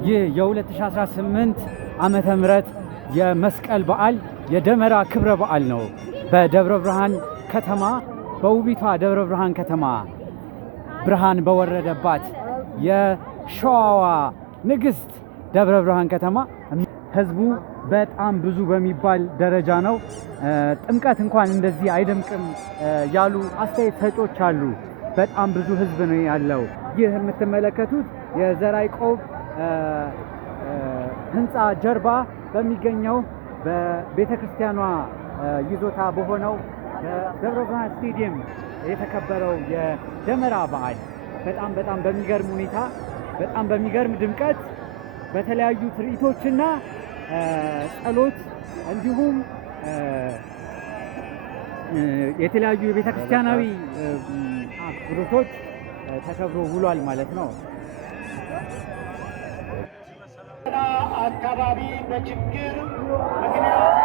ይህ የ2018 ዓመተ ምህረት የመስቀል በዓል የደመራ ክብረ በዓል ነው። በደብረ ብርሃን ከተማ በውቢቷ ደብረ ብርሃን ከተማ ብርሃን በወረደባት የሸዋዋ ንግሥት ደብረ ብርሃን ከተማ ህዝቡ በጣም ብዙ በሚባል ደረጃ ነው። ጥምቀት እንኳን እንደዚህ አይደምቅም ያሉ አስተያየት ሰጪዎች አሉ። በጣም ብዙ ህዝብ ነው ያለው። ይህ የምትመለከቱት የዘርዓ ያዕቆብ ህንፃ ጀርባ በሚገኘው በቤተ ክርስቲያኗ ይዞታ በሆነው ደብረ ብርሃን ስቴዲየም የተከበረው የደመራ በዓል በጣም በሚገርም ሁኔታ በጣም በሚገርም ድምቀት በተለያዩ ትርኢቶችና ጸሎት እንዲሁም የተለያዩ የቤተ ክርስቲያናዊ አክብሮቶች ተከብሮ ውሏል ማለት ነው። አካባቢ በችግር ምክንያት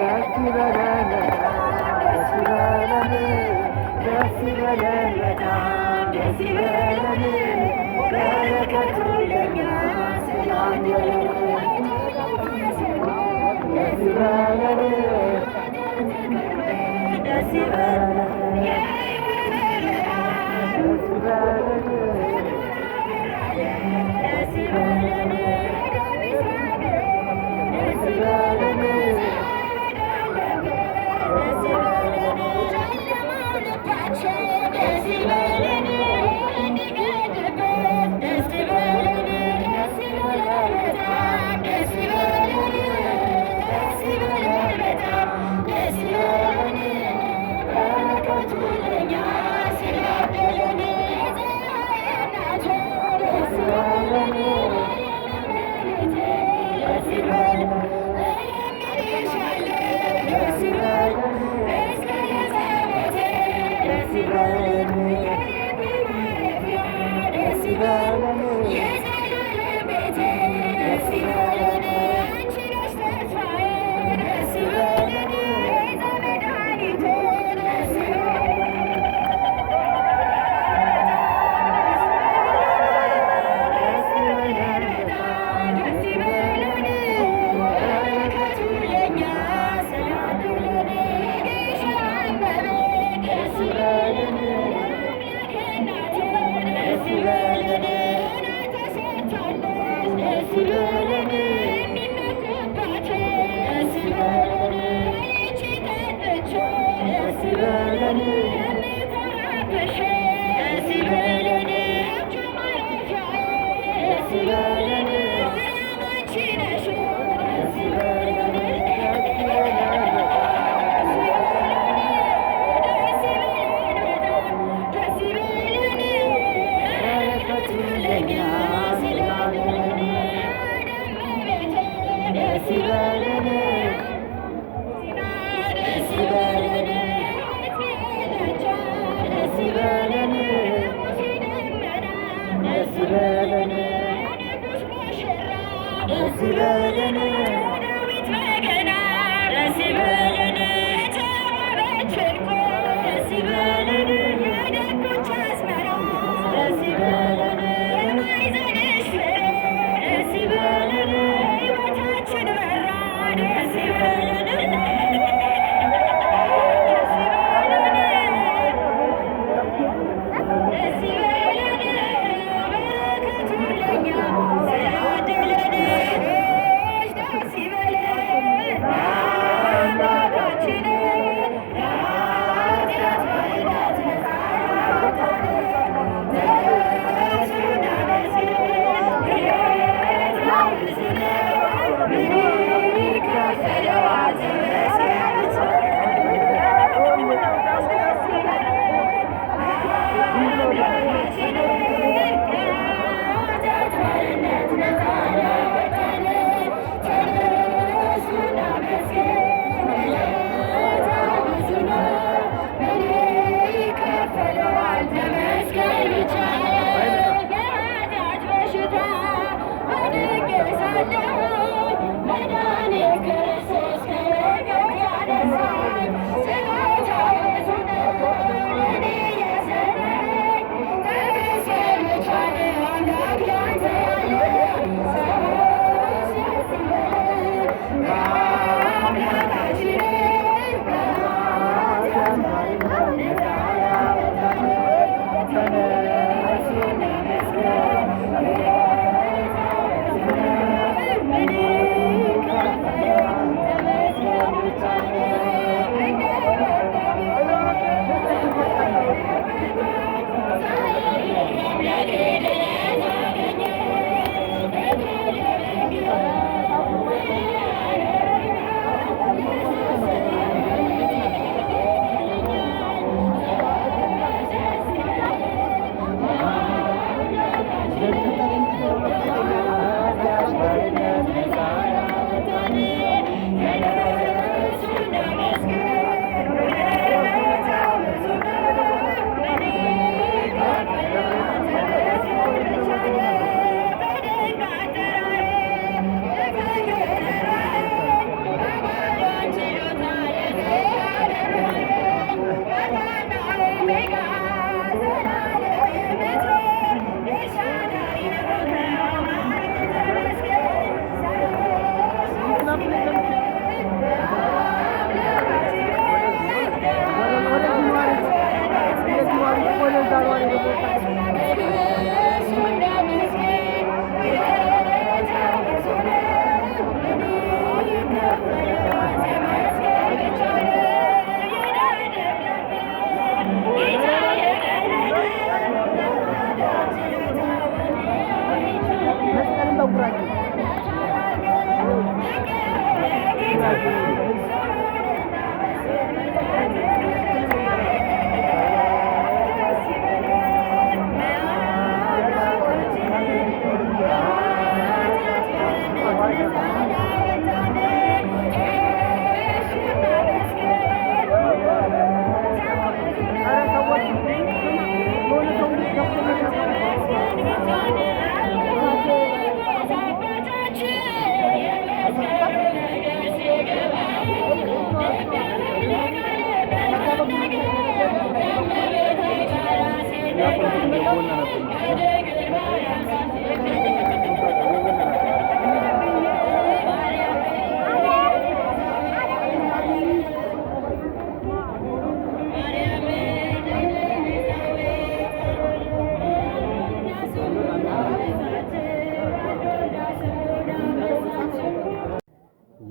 Desi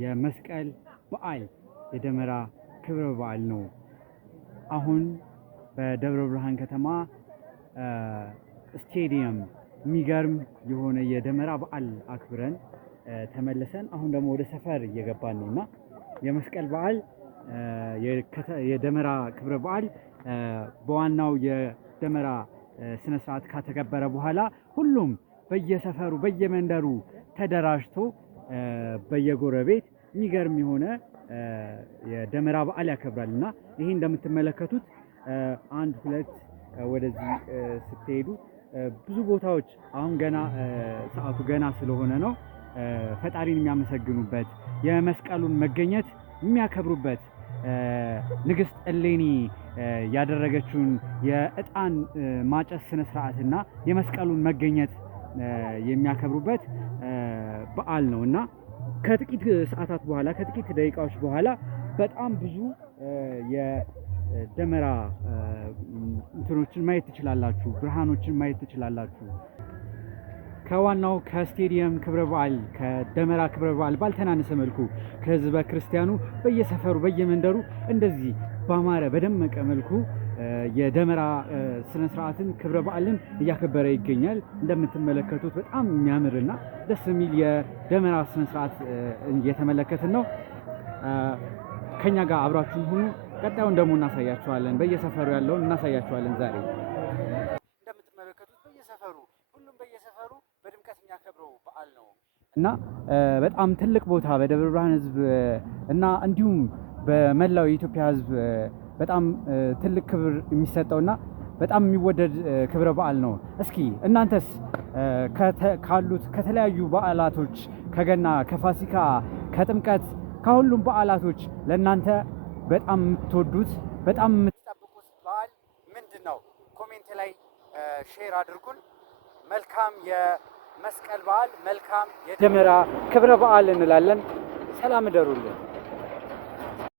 የመስቀል በዓል የደመራ ክብረ በዓል ነው። አሁን በደብረ ብርሃን ከተማ ስቴዲየም የሚገርም የሆነ የደመራ በዓል አክብረን ተመልሰን አሁን ደግሞ ወደ ሰፈር እየገባን ነውና የመስቀል በዓል የደመራ ክብረ በዓል በዋናው የደመራ ስነ ስርዓት ከተከበረ በኋላ ሁሉም በየሰፈሩ በየመንደሩ ተደራጅቶ በየጎረቤት የሚገርም የሆነ የደመራ በዓል ያከብራል እና ይሄ እንደምትመለከቱት አንድ ሁለት ወደዚህ ስትሄዱ ብዙ ቦታዎች አሁን ገና ሰዓቱ ገና ስለሆነ ነው ፈጣሪን የሚያመሰግኑበት የመስቀሉን መገኘት የሚያከብሩበት ንግስት እሌኒ ያደረገችውን የዕጣን ማጨስ ስነ ስርዓትና የመስቀሉን መገኘት የሚያከብሩበት በዓል ነው እና ከጥቂት ሰዓታት በኋላ ከጥቂት ደቂቃዎች በኋላ በጣም ብዙ የደመራ እንትኖችን ማየት ትችላላችሁ፣ ብርሃኖችን ማየት ትችላላችሁ። ከዋናው ከስቴዲየም ክብረ በዓል ከደመራ ክብረ በዓል ባልተናነሰ መልኩ ከህዝበ ክርስቲያኑ በየሰፈሩ በየመንደሩ እንደዚህ ባማረ በደመቀ መልኩ የደመራ ስነ ስርዓትን ክብረ በዓልን እያከበረ ይገኛል። እንደምትመለከቱት በጣም የሚያምርና ደስ የሚል የደመራ ስነ ስርዓት እየተመለከትን ነው። ከኛ ጋር አብራችሁን ሁኑ። ቀጣዩን ደግሞ እናሳያችኋለን። በየሰፈሩ ያለውን እናሳያችኋለን። ዛሬ እንደምትመለከቱት ሁሉም በየሰፈሩ በድምቀት የሚያከብረው በዓል ነው እና በጣም ትልቅ ቦታ በደብረ ብርሃን ህዝብ እና እንዲሁም በመላው የኢትዮጵያ ህዝብ በጣም ትልቅ ክብር የሚሰጠውና በጣም የሚወደድ ክብረ በዓል ነው። እስኪ እናንተስ ካሉት ከተለያዩ በዓላቶች ከገና፣ ከፋሲካ፣ ከጥምቀት ከሁሉም በዓላቶች ለእናንተ በጣም የምትወዱት በጣም የምትጠብቁት በዓል ምንድን ነው? ኮሜንት ላይ ሼር አድርጉን። መልካም የመስቀል በዓል፣ መልካም የደመራ ክብረ በዓል እንላለን። ሰላም እደሩልን።